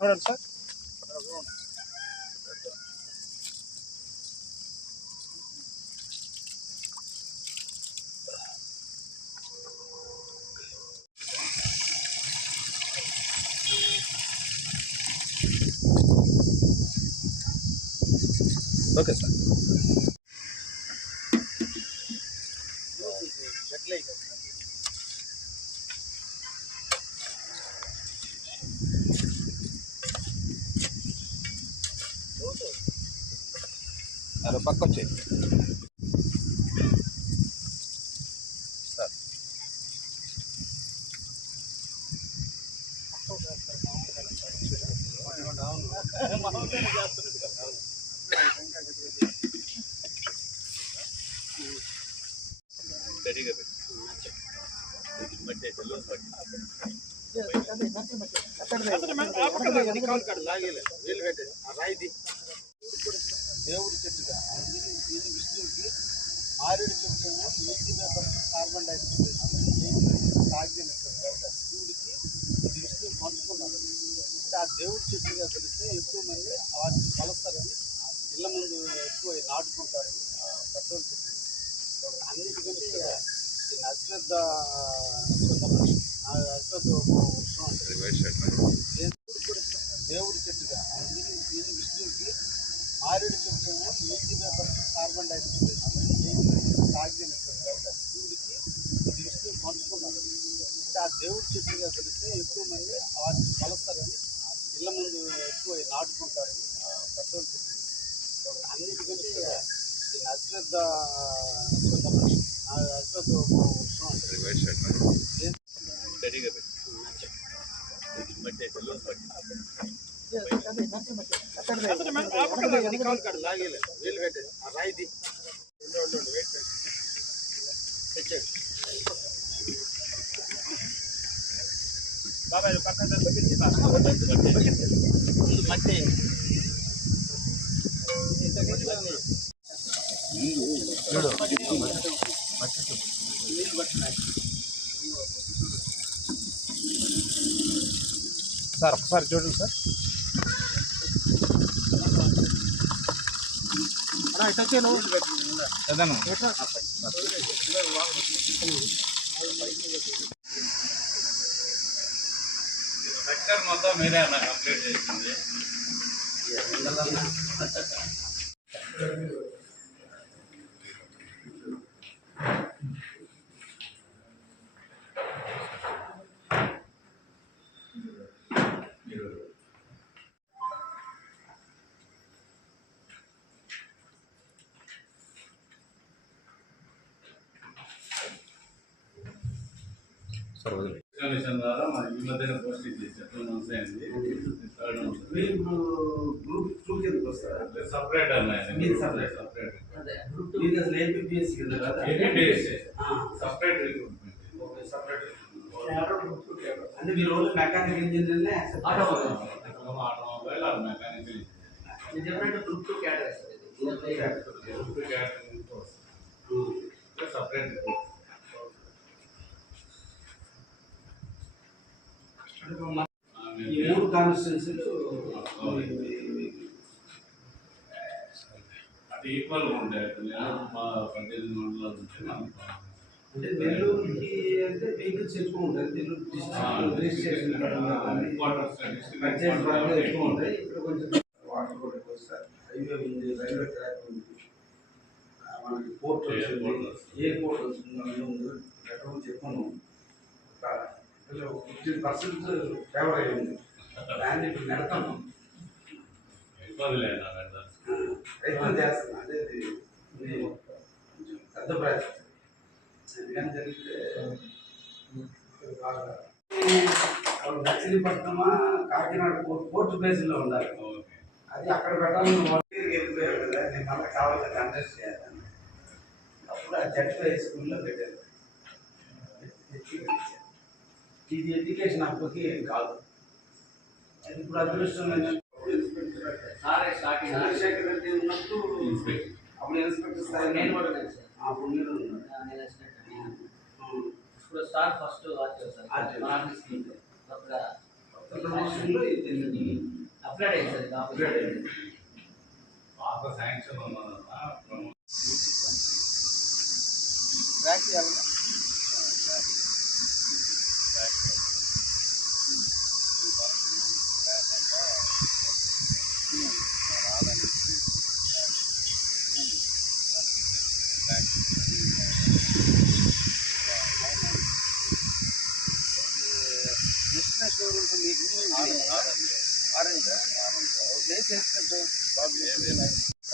చూడండి sir. Okay sir. అలా పక్క వచ్చేది సార్. సరిగా దేవుడి చెట్టుగా విష్ణువుకి మారేడు చెట్టు ఏమో నీటి వేపర్ కార్బన్ డైఆక్సైడ్ ఆక్సిజన్ ఇస్తుంది కాబట్టి శివుడికి ఇది విష్ణువు పంచుకున్నారు. అంటే ఆ దేవుడి చెట్టుగా తెలిస్తే ఎక్కువ మంది వాటిని కలుస్తారని ఇళ్ళ ముందు ఎక్కువ నాటుకుంటారని పెద్దోళ్ళు చెప్పింది. అన్నిటికంటే ఈ అశ్వద్ధ వృక్షం అంటే దేవుడి చెట్టుగా దీని విష్ణువుకి మారేడు చెట్టు ఏమో నీటి వేపర్ కార్బన్ డైఆక్సైడ్ ఆక్సిజన్ ఇస్తుంది కాబట్టి శివుడికి ఇది విష్ణువు పంచుకున్నారు. అంటే ఆ దేవుడి చెట్టుగా తెలిస్తే ఎక్కువ మంది వాటిని కలుస్తారని ఇళ్ళ ముందు ఎక్కువ నాటుకుంటారని పెద్దోళ్ళు చెప్పింది. అన్నిటికంటే ఈ అశ్వద్ధ వృక్షం అంటే సరిగా రాయిది బాబాయ్ పక్కన మట్టి సార్. ఒకసారి చూడండి సార్. ఇటు వచ్చాను స్ట్రక్చర్ మొత్తం మీరే అన్న కంప్లీట్ చేసింది. ద్వారా మనకి ఈ మధ్యన పోస్టింగ్ చేశారు. 2 months అయింది. ఇప్పుడు గ్రూప్ 2 కిందకి వస్తారా? సపరేట్ అన్నాయి. సపరేట్ ఇది అసలు ఏపీఎస్సీ కింద కదా? Separate recruitment. Okay, separate. అంటే మీరు ఓన్లీ మెకానికల్ ఇంజనీర్నే automobile or mechanical engineer different group 2 categories. Group 2 category separate recruit. ఈ 3 కాన్స్టిట్యున్సీలు అది ఈక్వల్గా ఉంటాయి. 18 మండలాలు ఉంటే అంటే నెల్లూరుకి అంటే వెహికల్స్ ఎక్కువ ఉంటాయి. నెల్లూరు డిస్ట్రిక్ట్ రిజిస్ట్రేషన్ ఎక్కువ ఉంటాయి. ఇక్కడ కొంచెం వాటర్ కూడా ఎక్కువ వస్తాయి. హైవే ఉంది, రైల్వే ట్రాక్ ఉంది, మనకి పోర్ట్ ఎయిర్పోర్ట్ వస్తుంది. ఎక్కడ చెప్పాను 15% ఫేవర్ అయ్యింది. దాన్ని ఇప్పుడు నెడతాను ప్రయత్నం చేస్తాను. అంటే ఇది కొంచెం పెద్ద ప్రయత్నం. ఎందుకని జరిగితే మచిలీపట్నమా కాకినాడ పోర్టు బేస్లో ఉండాలి. అది అక్కడ పెట్టాలని వెళ్ళిపోయారు కదా. నేను మళ్ళీ కావాలని కంటెస్ట్ చేయాలని అప్పుడు ఆ జడ్పీ హై స్కూల్లో పెట్టారు. ఇది ఎడ్యుకేషన్ అప్పటికి ఏం కాదు. అది ఇప్పుడు అదృష్టం చంద్రశేఖర్ రెడ్డి ఉన్నప్పుడు అప్పుడు ఇన్స్పెక్టర్ స్థాయి నేను కూడా అప్పుడు మీరు ఇప్పుడు sir first RTO sir office అక్కడ విషయంలో ఇది అప్లైడ్ అయింది అప్గ్రేడ్ అయింది. పాత శాంక్షన్ ఉన్నదన్న ట్రాక్ చేయాలి. డెస్టినేషన్ ఎవరు ఉంటుంది మీకు? ఆరెంజ్ చేసినట్టు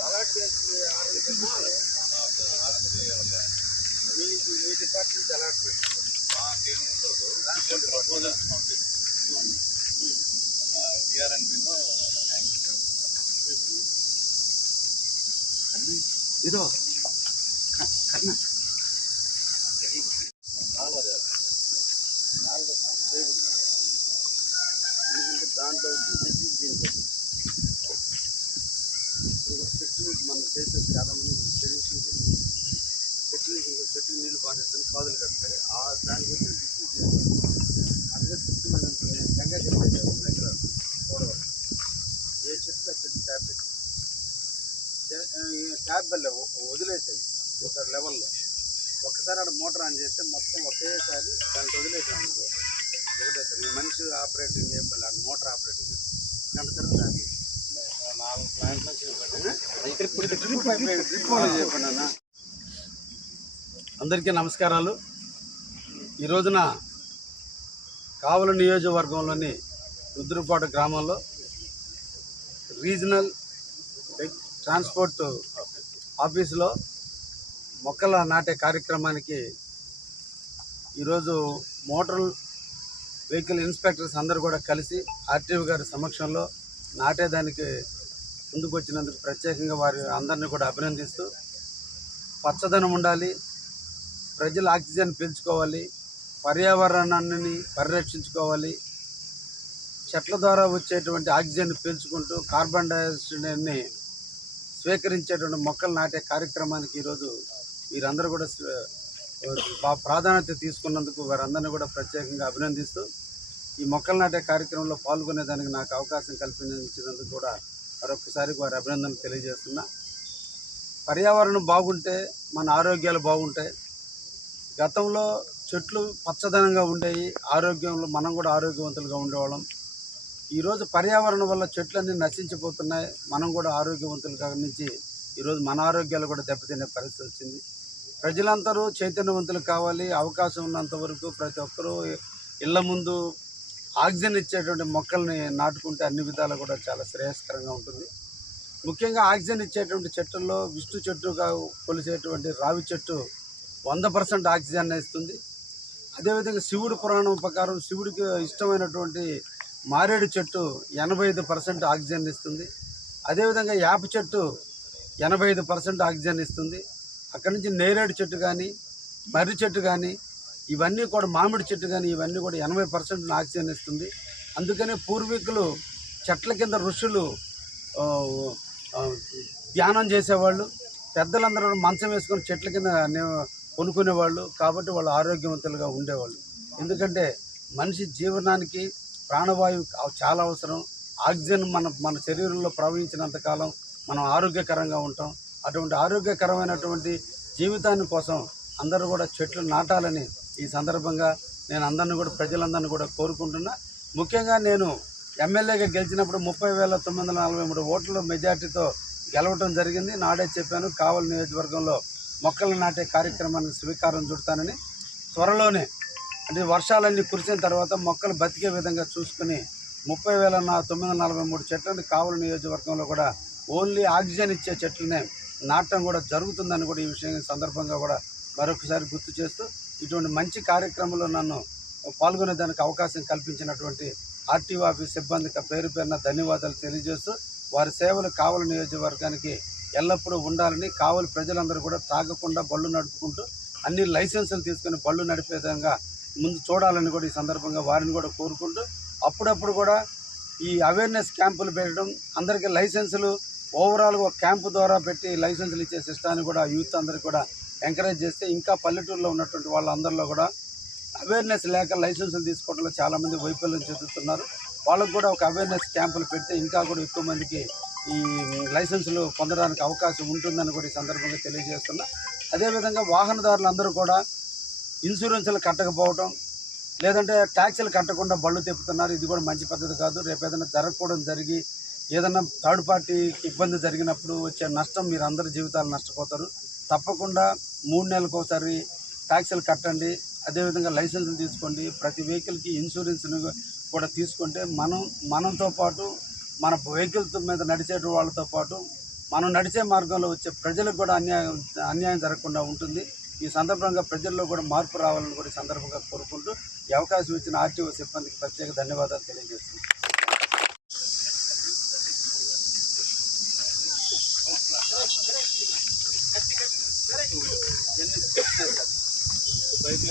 అలాంటి మీ డిపార్ట్మెంట్ అలాంటి మాకేం ఉండదు. ప్రపోజల్స్ పంపిస్తాం. టీఆర్ఎన్బిలో ఇదో కర్ణ దాంట్లో వచ్చి దీనికి చెట్లు మనం చేసేది చాలామంది చెట్లు నీళ్ళు పారేస్తాను పాదులు కడతాయి దాని గురించి డిస్కస్ చేస్తాను. అదే చెట్టు మీద నేను టెంకాయ చెట్టు ఉన్న దగ్గర చూడవాలి ఏ చెట్టుగా చెట్టు ట్యాప్ బెల్ వదిలేసేది ఒక లెవెల్లో. ఒక్కసారి అక్కడ మోటార్ ఆన్ చేస్తే మొత్తం ఒకేసారి దాంట్లో వదిలేసాను ఒకటేసారి మనిషి ఆపరేటింగ్ చేయబడి మోటార్ ఆపరేటింగ్ గంట తర్వాత 4 ప్లాంట్లు చెప్పండి అన్న. అందరికీ నమస్కారాలు. ఈ రోజున కావలి నియోజకవర్గంలోని రుద్రపాట గ్రామంలో రీజనల్ ట్రాన్స్పోర్ట్ ఆఫీసులో మొక్కల నాటే కార్యక్రమానికి ఈరోజు మోటార్ వెహికల్ ఇన్స్పెక్టర్స్ అందరూ కూడా కలిసి ఆర్టీఓ గారి సమక్షంలో నాటేదానికి ముందుకు వచ్చినందుకు ప్రత్యేకంగా వారి అందరినీ కూడా అభినందిస్తూ, పచ్చదనం ఉండాలి, ప్రజలు ఆక్సిజన్ పీల్చుకోవాలి, పర్యావరణాన్ని పరిరక్షించుకోవాలి, చెట్ల ద్వారా వచ్చేటువంటి ఆక్సిజన్ పీల్చుకుంటూ కార్బన్ డైఆక్సైడ్ని స్వీకరించేటువంటి మొక్కలు నాటే కార్యక్రమానికి ఈరోజు వీరందరూ కూడా ప్రాధాన్యత తీసుకున్నందుకు వారందరినీ కూడా ప్రత్యేకంగా అభినందిస్తూ, ఈ మొక్కలు నాటే కార్యక్రమంలో పాల్గొనేదానికి నాకు అవకాశం కల్పించినందుకు కూడా మరొకసారి వారి అభినందనలు తెలియజేస్తున్నా. పర్యావరణం బాగుంటే మన ఆరోగ్యాలు బాగుంటాయి. గతంలో చెట్లు పచ్చదనంగా ఉండేవి, ఆరోగ్యంలో మనం కూడా ఆరోగ్యవంతులుగా ఉండేవాళ్ళం. ఈరోజు పర్యావరణం వల్ల చెట్లన్నీ నశించిపోతున్నాయి, మనం కూడా ఆరోగ్యవంతులుగా నుంచి ఈరోజు మన ఆరోగ్యాలు కూడా దెబ్బతినే పరిస్థితి వచ్చింది. ప్రజలందరూ చైతన్యవంతులు కావాలి. అవకాశం ఉన్నంత వరకు ప్రతి ఒక్కరూ ఇళ్ల ముందు ఆక్సిజన్ ఇచ్చేటువంటి మొక్కల్ని నాటుకుంటే అన్ని విధాలు కూడా చాలా శ్రేయస్కరంగా ఉంటుంది. ముఖ్యంగా ఆక్సిజన్ ఇచ్చేటువంటి చెట్టుల్లో విష్ణు చెట్టుగా కొలిసేటువంటి రావి చెట్టు 100% ఆక్సిజన్ ఇస్తుంది. అదేవిధంగా శివుడి పురాణం ప్రకారం శివుడికి ఇష్టమైనటువంటి మారేడు చెట్టు 85% ఆక్సిజన్ ఇస్తుంది. అదేవిధంగా యాప చెట్టు 85% ఆక్సిజన్ ఇస్తుంది. అక్కడి నుంచి నేరేడు చెట్టు కానీ, మర్రి చెట్టు కానీ, ఇవన్నీ కూడా మామిడి చెట్టు కానీ ఇవన్నీ కూడా 80% ఆక్సిజన్ ఇస్తుంది. అందుకనే పూర్వీకులు చెట్ల కింద ఋషులు ధ్యానం చేసేవాళ్ళు, పెద్దలందరూ మంచం వేసుకొని చెట్ల కింద కొనుక్కునేవాళ్ళు. కాబట్టి వాళ్ళు ఆరోగ్యవంతులుగా ఉండేవాళ్ళు. ఎందుకంటే మనిషి జీవనానికి ప్రాణవాయువు చాలా అవసరం. ఆక్సిజన్ మన శరీరంలో ప్రవహించినంతకాలం మనం ఆరోగ్యకరంగా ఉంటాం. అటువంటి ఆరోగ్యకరమైనటువంటి జీవితాన్ని కోసం అందరూ కూడా చెట్లు నాటాలని ఈ సందర్భంగా నేను అందరిని కూడా ప్రజలందరినీ కూడా కోరుకుంటున్నా. ముఖ్యంగా నేను ఎమ్మెల్యేగా గెలిచినప్పుడు 30,943 ఓట్ల మెజార్టీతో గెలవటం జరిగింది. నాడే చెప్పాను, కావలి నియోజకవర్గంలో మొక్కలు నాటే కార్యక్రమానికి శ్రీకారం చుడతానని. త్వరలోనే అంటే వర్షాలన్నీ కురిసిన తర్వాత మొక్కలు బతికే విధంగా చూసుకుని 30,943 చెట్లను కావలి నియోజకవర్గంలో కూడా ఓన్లీ ఆక్సిజన్ ఇచ్చే చెట్లనే నాటడం కూడా జరుగుతుందని కూడా ఈ విషయం సందర్భంగా కూడా మరొకసారి గుర్తు చేస్తూ, ఇటువంటి మంచి కార్యక్రమంలో నన్ను పాల్గొనేదానికి అవకాశం కల్పించినటువంటి ఆర్టీఓ ఆఫీస్ సిబ్బందికి పేరు పేరున ధన్యవాదాలు తెలియజేస్తూ, వారి సేవలు కావలి నియోజకవర్గానికి ఎల్లప్పుడూ ఉండాలని, కావలి ప్రజలందరూ కూడా తాగకుండా బళ్ళు నడుపుకుంటూ అన్ని లైసెన్సులు తీసుకుని బళ్ళు నడిపే విధంగా ముందు చూడాలని కూడా ఈ సందర్భంగా వారిని కూడా కోరుకుంటూ, అప్పుడప్పుడు కూడా ఈ అవేర్నెస్ క్యాంపులు పెట్టడం, అందరికీ లైసెన్సులు ఓవరాల్గా ఒక క్యాంపు ద్వారా పెట్టి లైసెన్సులు ఇచ్చే సిస్టాన్ని కూడా యూత్ అందరికీ కూడా ఎంకరేజ్ చేస్తే ఇంకా పల్లెటూరులో ఉన్నటువంటి వాళ్ళందరిలో కూడా అవేర్నెస్ లేక లైసెన్సులు తీసుకోవడంలో చాలామంది వైఫల్యం చెందుతున్నారు. వాళ్ళకు కూడా ఒక అవేర్నెస్ క్యాంపులు పెడితే ఇంకా కూడా ఎక్కువ మందికి ఈ లైసెన్సులు పొందడానికి అవకాశం ఉంటుందని కూడా ఈ సందర్భంగా తెలియజేస్తున్నా. అదేవిధంగా వాహనదారులందరూ కూడా ఇన్సూరెన్సులు కట్టకపోవటం, లేదంటే ట్యాక్సీలు కట్టకుండా బళ్ళు తిప్పుతున్నారు. ఇది కూడా మంచి పద్ధతి కాదు. రేపు ఏదైనా జరగకూడదు జరిగి ఏదైనా థర్డ్ పార్టీకి ఇబ్బంది జరిగినప్పుడు వచ్చే నష్టం మీరు అందరి జీవితాలు నష్టపోతారు. తప్పకుండా 3 నెలలకు ఒకసారి ట్యాక్సీలు కట్టండి. అదేవిధంగా లైసెన్సులు తీసుకోండి. ప్రతి వెహికల్కి ఇన్సూరెన్స్ను కూడా తీసుకుంటే మనంతో పాటు మన వెహికల్ మీద నడిచే వాళ్ళతో పాటు మనం నడిచే మార్గంలో వచ్చే ప్రజలకు కూడా అన్యాయం జరగకుండా ఉంటుంది. ఈ సందర్భంగా ప్రజల్లో కూడా మార్పు రావాలని కూడా ఈ సందర్భంగా కోరుకుంటూ ఈ అవకాశం ఇచ్చిన ఆర్టీఓ సిబ్బందికి ప్రత్యేక ధన్యవాదాలు తెలియజేస్తున్నాను. బైక్